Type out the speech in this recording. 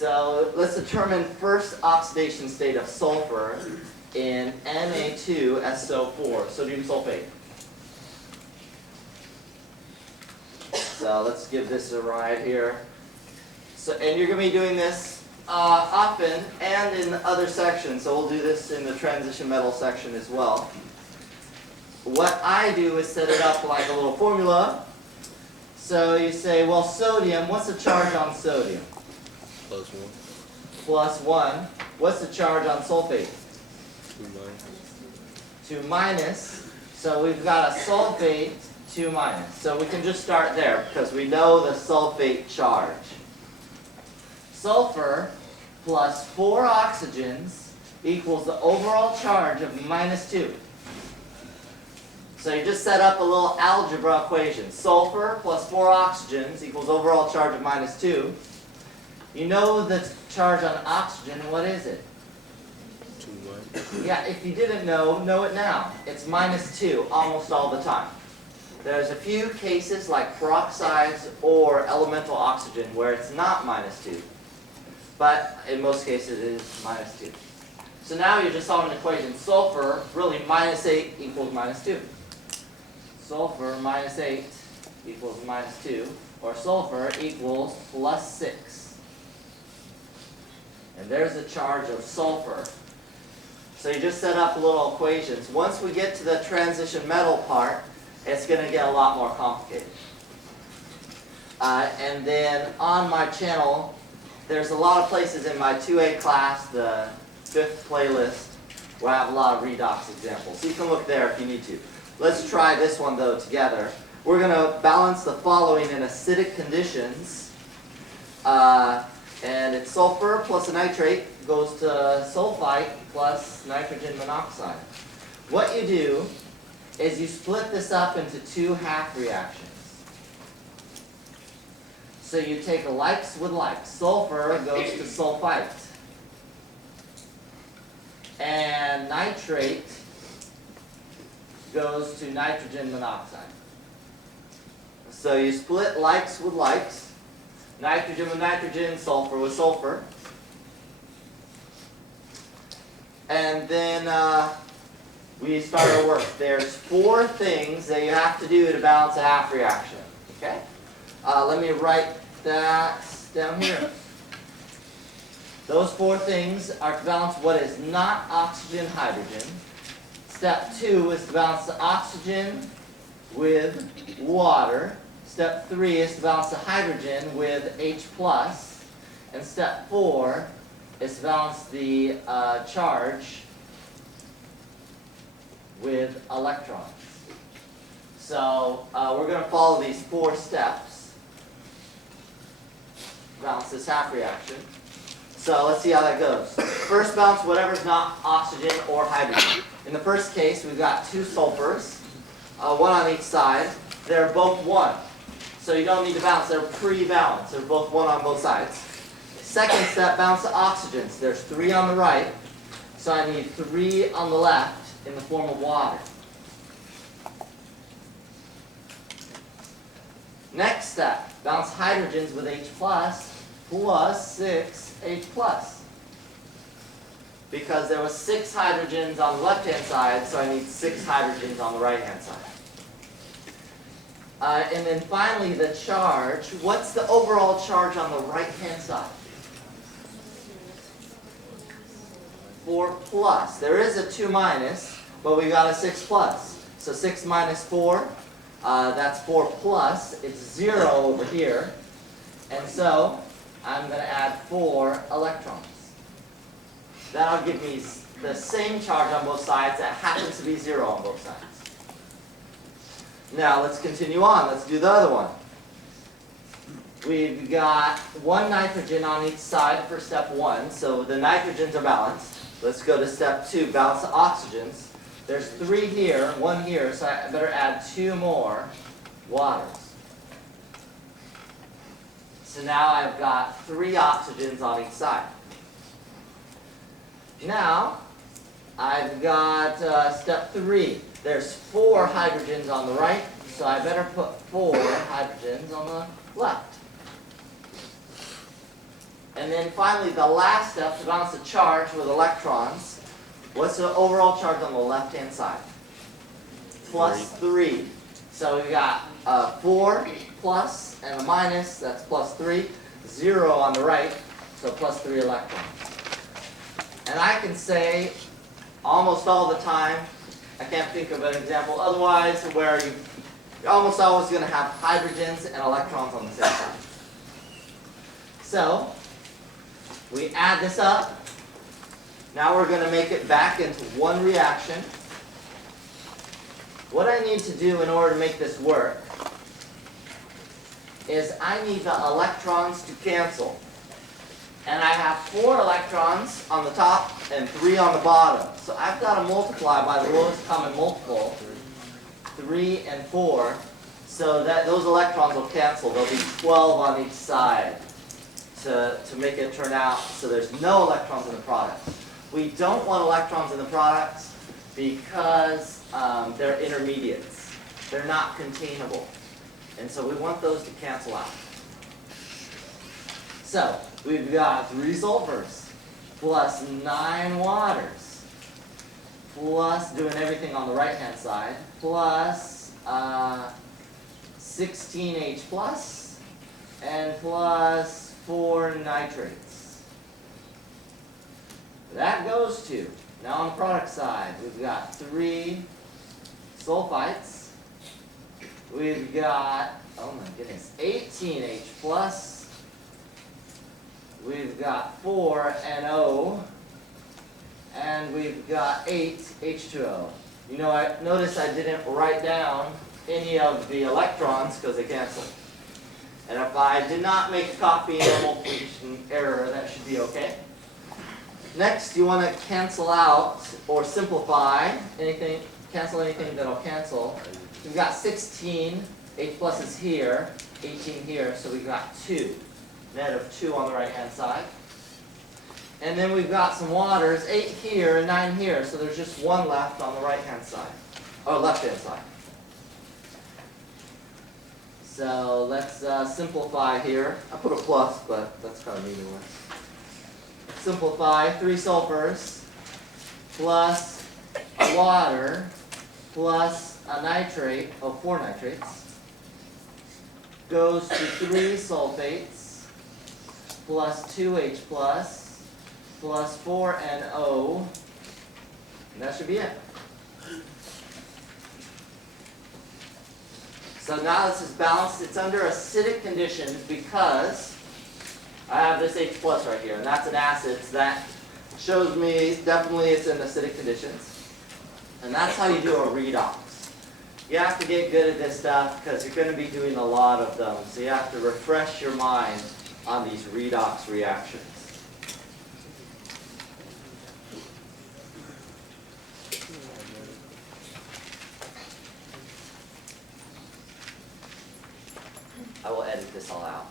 So let's determine first oxidation state of sulfur in Na2SO4, sodium sulfate. So let's give this a ride here. So, and you're going to be doing this often and in other sections. So we'll do this in the transition metal section as well. What I do is set it up like a little formula. So you say, well, sodium, what's the charge on sodium? +1. +1. What's the charge on sulfate? 2 2 minus. So we've got a sulfate 2 minus. So we can just start there because we know the sulfate charge. Sulfur plus 4 oxygens equals the overall charge of -2. So you just set up a little algebra equation. Sulfur plus 4 oxygens equals overall charge of -2. You know the charge on oxygen, what is it? 2 Yeah, if you didn't know it now. It's -2 almost all the time. There's a few cases like peroxides or elemental oxygen where it's not -2. But in most cases it is -2. So now you're just solving an equation. Sulfur, really -8 equals -2. Sulfur -8 equals -2. Or sulfur equals +6. And there's the charge of sulfur. So you just set up little equations. Once we get to the transition metal part, it's going to get a lot more complicated. And then on my channel, there's a lot of places in my 2A class, the 5th playlist, where I have a lot of redox examples. So you can look there if you need to. Let's try this one, though, together. We're going to balance the following in acidic conditions. And it's sulfur plus a nitrate goes to sulfite plus nitrogen monoxide. What you do is you split this up into 2 half reactions. So you take likes with likes. Sulfur goes to sulfite. And nitrate goes to nitrogen monoxide. So you split likes with likes. Nitrogen with nitrogen, sulfur with sulfur. And then we start our work. There's 4 things that you have to do to balance a half reaction. Okay? Let me write that down here. Those 4 things are to balance what is not oxygen, hydrogen. Step 2 is to balance the oxygen with water. Step 3 is to balance the hydrogen with H+. And step 4 is to balance the charge with electrons. So we're going to follow these 4 steps. Balance this half reaction. So let's see how that goes. First, balance whatever's not oxygen or hydrogen. In the first case, we've got 2 sulfurs, 1 on each side. They're both 1. So you don't need to balance. They're pre-balanced. They're both 1 on both sides. Second step, balance the oxygens. There's 3 on the right. So I need 3 on the left in the form of water. Next step, balance hydrogens with H+, plus 6 H+. Because there was 6 hydrogens on the left-hand side, so I need 6 hydrogens on the right-hand side. And then finally, the charge. What's the overall charge on the right-hand side? 4 plus. There is a 2 minus, but we got a 6 plus. So 6 minus 4, that's 4 plus. It's 0 over here. And so I'm going to add 4 electrons. That'll give me the same charge on both sides that happens to be 0 on both sides. Now let's continue on. Let's do the other one. We've got 1 nitrogen on each side for step 1, so the nitrogens are balanced. Let's go to step 2, balance the oxygens. There's 3 here, 1 here, so I better add 2 more waters. So now I've got 3 oxygens on each side. Now I've got step 3. There's 4 hydrogens on the right, so I better put 4 hydrogens on the left. And then finally, the last step to balance the charge with electrons. What's the overall charge on the left-hand side? Plus 3. So we got 4 plus and a minus, that's plus 3. 0 on the right, so plus 3 electrons. And I can say almost all the time, I can't think of an example otherwise, where you're almost always going to have hydrogens and electrons on the same side. So, we add this up. Now we're going to make it back into one reaction. What I need to do in order to make this work is I need the electrons to cancel. And I have 4 electrons on the top and 3 on the bottom. So I've got to multiply by the lowest common multiple, 3 and 4, so that those electrons will cancel. There'll be 12 on each side to make it turn out so there's no electrons in the product. We don't want electrons in the products because they're intermediates. They're not containable. And so we want those to cancel out. So, we've got 3 sulfurs, plus 9 waters, plus doing everything on the right-hand side, plus 16H plus, and plus 4 nitrates. That goes to, now on the product side, we've got 3 sulfites, we've got, oh my goodness, 18H plus, we've got 4 NO, and we've got 8 H2O. You know, notice I didn't write down any of the electrons because they cancel. And if I did not make a copy or multiplication error, that should be okay. Next, you want to cancel out or simplify anything, cancel anything that'll cancel. We've got 16, H plus is here, 18 here, so we've got 2. Net of 2 on the right-hand side. And then we've got some waters, 8 here and 9 here, so there's just 1 left on the right-hand side, or left-hand side. So let's simplify here. I put a plus, but that's kind of meaningless. Simplify, 3 sulfurs, plus a water, plus a nitrate, 4 nitrates, goes to 3 sulfates, plus 2H plus, plus 4NO, and that should be it. So now this is balanced. It's under acidic conditions because I have this H plus right here, and that's an acid, so that shows me definitely it's in acidic conditions. And that's how you do a redox. You have to get good at this stuff because you're going to be doing a lot of them, so you have to refresh your mind on these redox reactions. I will edit this all out.